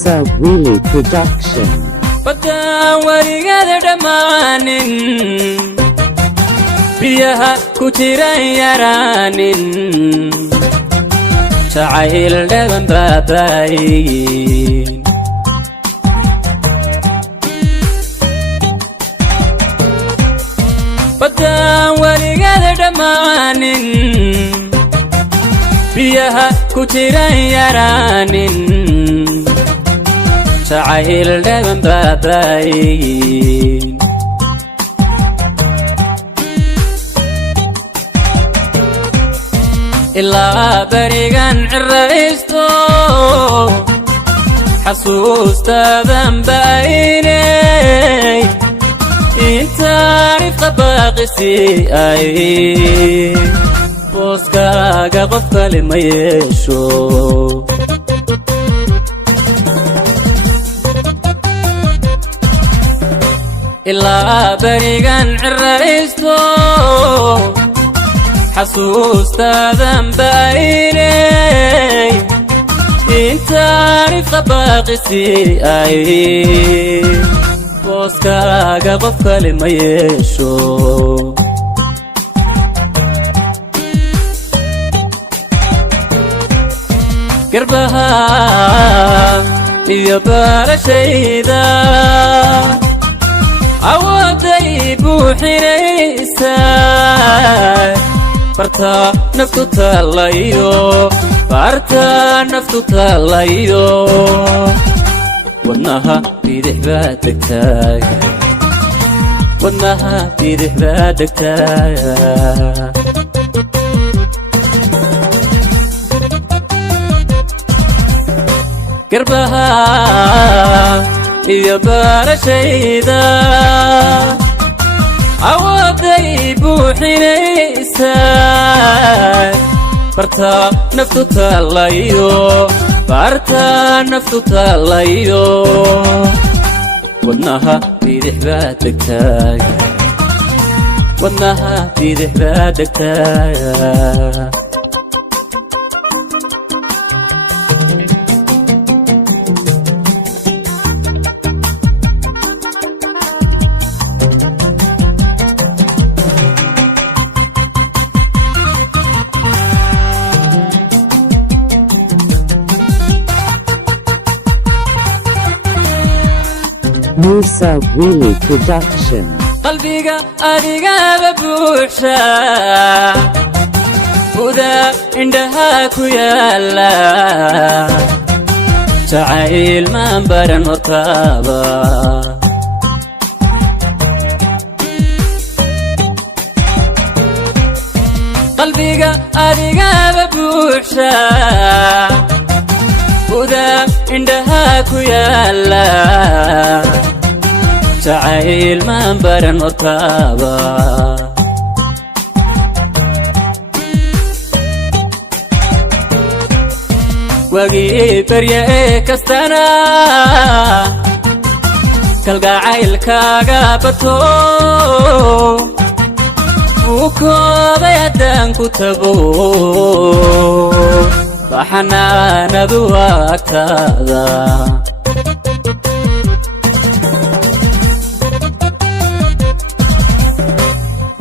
Musa Willy Production. Badan warigeeda dhamaanin biyaha ku jiran yaraanin jacayl dhaban baabayin badan warigeeda dhamaanin biyaha ku jiran yaraanin jacayl dhaban baabayin ilaa barigan ciraysto xasuustaadan baaynay intaan ifqa baaqisi ay booskaaga qof kale ma yeesho ilaa barigan ciraysto xasuustaadan baaynay intaan ifqa baaqisi ay booskaaga qof kale ma yeesho garbaha iyo barashayda awooday buuxinaysaa barta naftu taalayo wadnaha bidix baa degtaaya garbaha iyo barashayda awooday buuxinaysaa barta naftu taalayo wadnaha bidix baa degtaaya Musa Willy Production. qalbiga adigaba buuxa uda indhaha ku yaala jacayl maan baran hortaaba qalbiga adigaba buuxa uda indhaha ku yaala jacayl maan baran hortaaba wagii barya ee kastana kalgacaylkaaga bato uu kooday haddaan ku tago baxanaanadu agtaada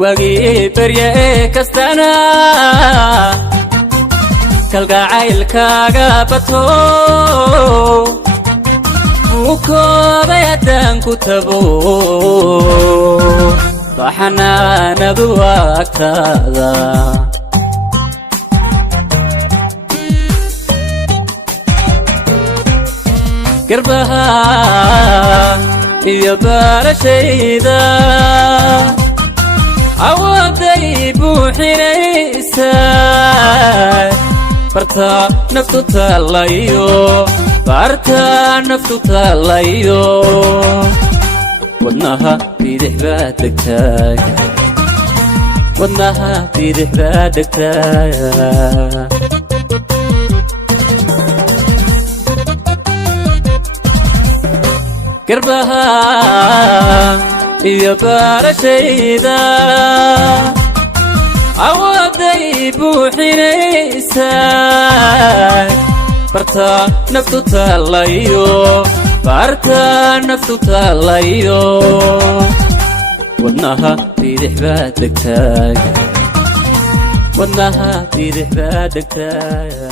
wagii barya ee kastana kalgacaylkaaga bato uu kooday haddaan ku tago baxanaanadu agtaada garbaha iyo barashayda awooday buuxinaysaa barta naftu taalayo wadnaha bidix baa degtaaya garbaha iyo barashayda awooday buuxinaysaa barta naftu taalayo barta naftu taalayo wadnaha bidix baad degtaa wadnaha bidix baad degtaa